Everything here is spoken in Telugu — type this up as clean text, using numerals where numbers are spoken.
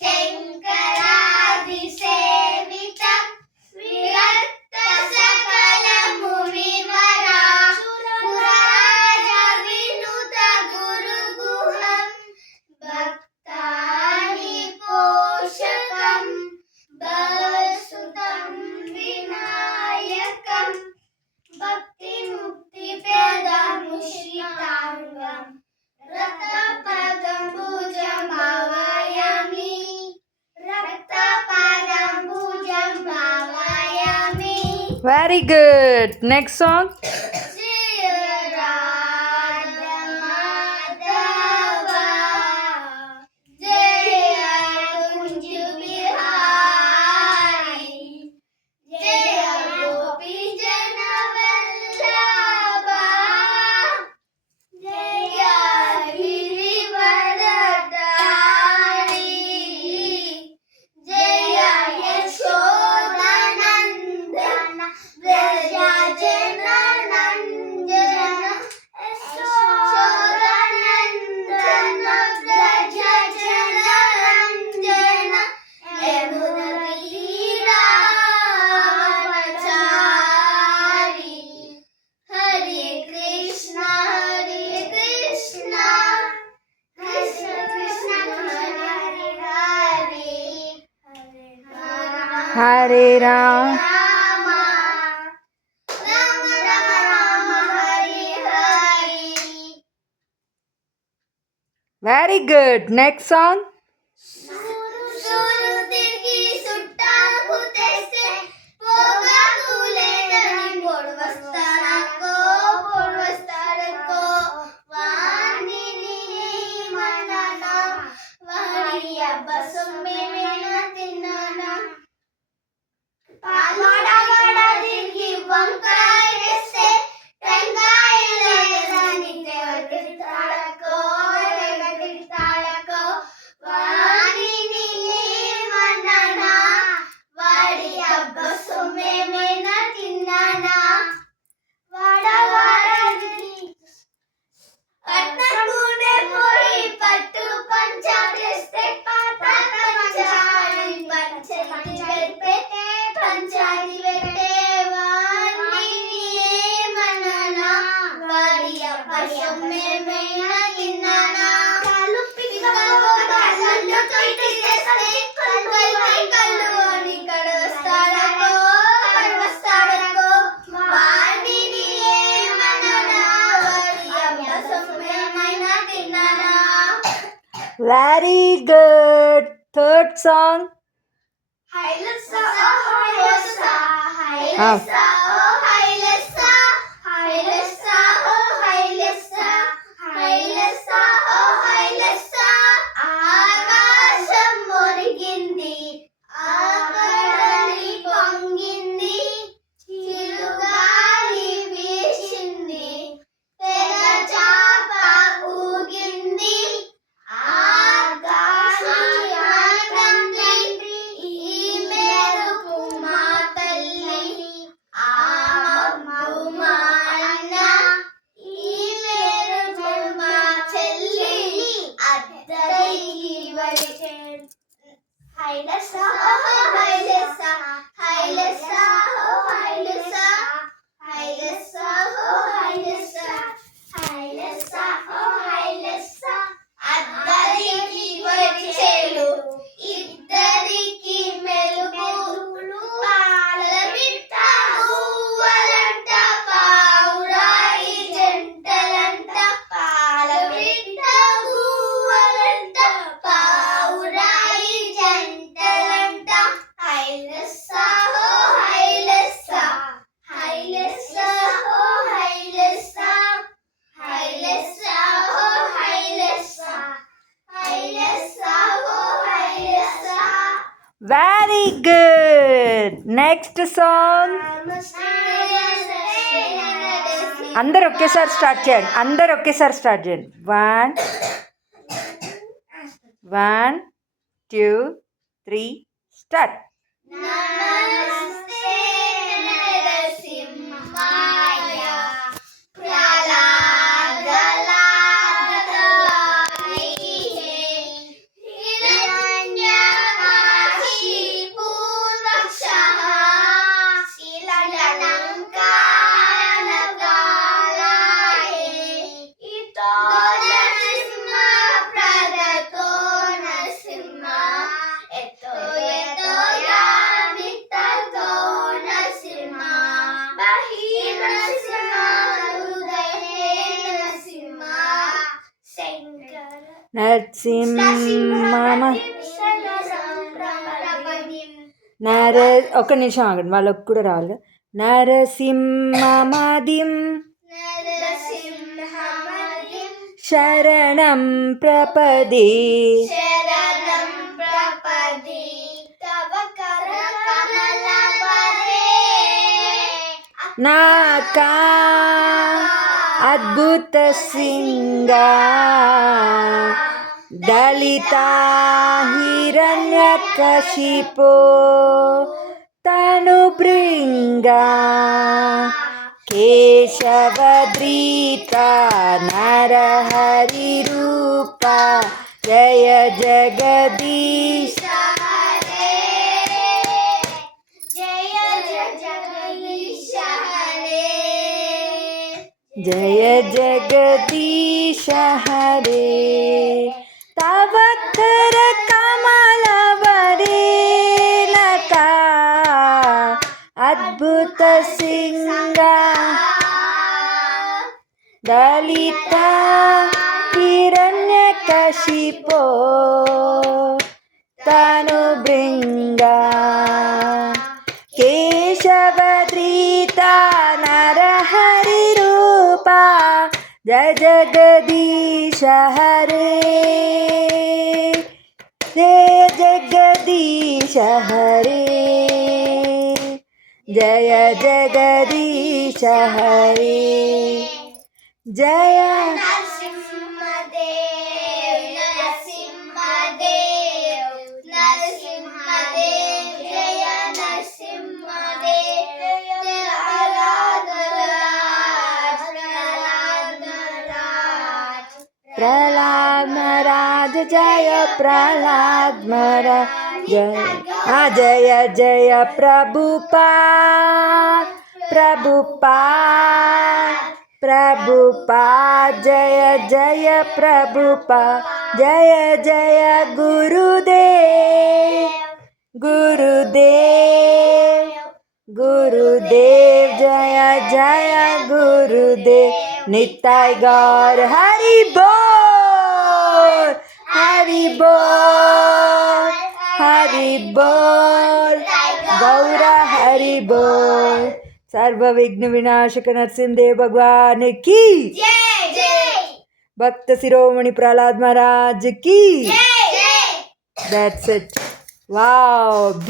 శంకరాది సేవిత విరక్త సకల మునివరా పురాజ వినుత గురు గుహం భక్తాని పోషకం భవసుతం వినాయకం భక్తి ముక్తి ప్రదముషితాంగం రక్తపదంబుజం భావయామి రక్తపదంబుజం భావయామి. Very good. Next song. Hare Ram. Very good. Next song. Very good. Third song. Very good. Next song. అందరు ఒకేసారి స్టార్ట్ చేయండి. 1 2 3 స్టార్ట్. Hiranyaksha నరసింహ నర ఒక నిమిషం ఆగండి, వాళ్ళకి కూడా రావాలి. నరసింహమదిం శరణం ప్రపదే శరణం ప్రపది తవ కరకమలవరే నాకా అద్భుత సింగా దళిత హిరణ్యకశిపో తను భృంగా కేశవద్రీత నరహరి రూప జయ జగదీశ హరే జయ జగదీశ హరే జయ జగదీశ హరే తవ కర కమలవరే లకా అద్భుత సింగా దళిత హిరణ్యకశిపో తను భృంగా కేశవద్రీత నరహరి రూప జయ జగదీశ హరే జయ జగదీశ హరే జయ జగదీశ హరే జయ నరసింహదేవ్ నరసింహదేవ్ నరసింహదేవ్ జయ నరసింహదేవ్ ప్రహ్లాద మహారాజ్ ప్రహ్లాద్ మహారాజ్ జయ ప్రహ్లాద్ మహారాజ్ జయ జయ ప్రభుపాద్ ప్రభుపాద్ ప్రభుపాద్ జయ జయ ప్రభుపాద్ జయ జయ గురుదేవ్ గురుదేవ్ గురుదేవ్ జయ జయ గురుదేవ్ నిత్యాయ గౌర్ హరి బోల్ హరి బోల్ హరి బోల్ గౌర హరి బోల్ सर्व विघ्न विनाशक नरसिंहदेव भगवान की जय जय भक्त शिरोमणि प्रहलाद महाराज की जय that's it wow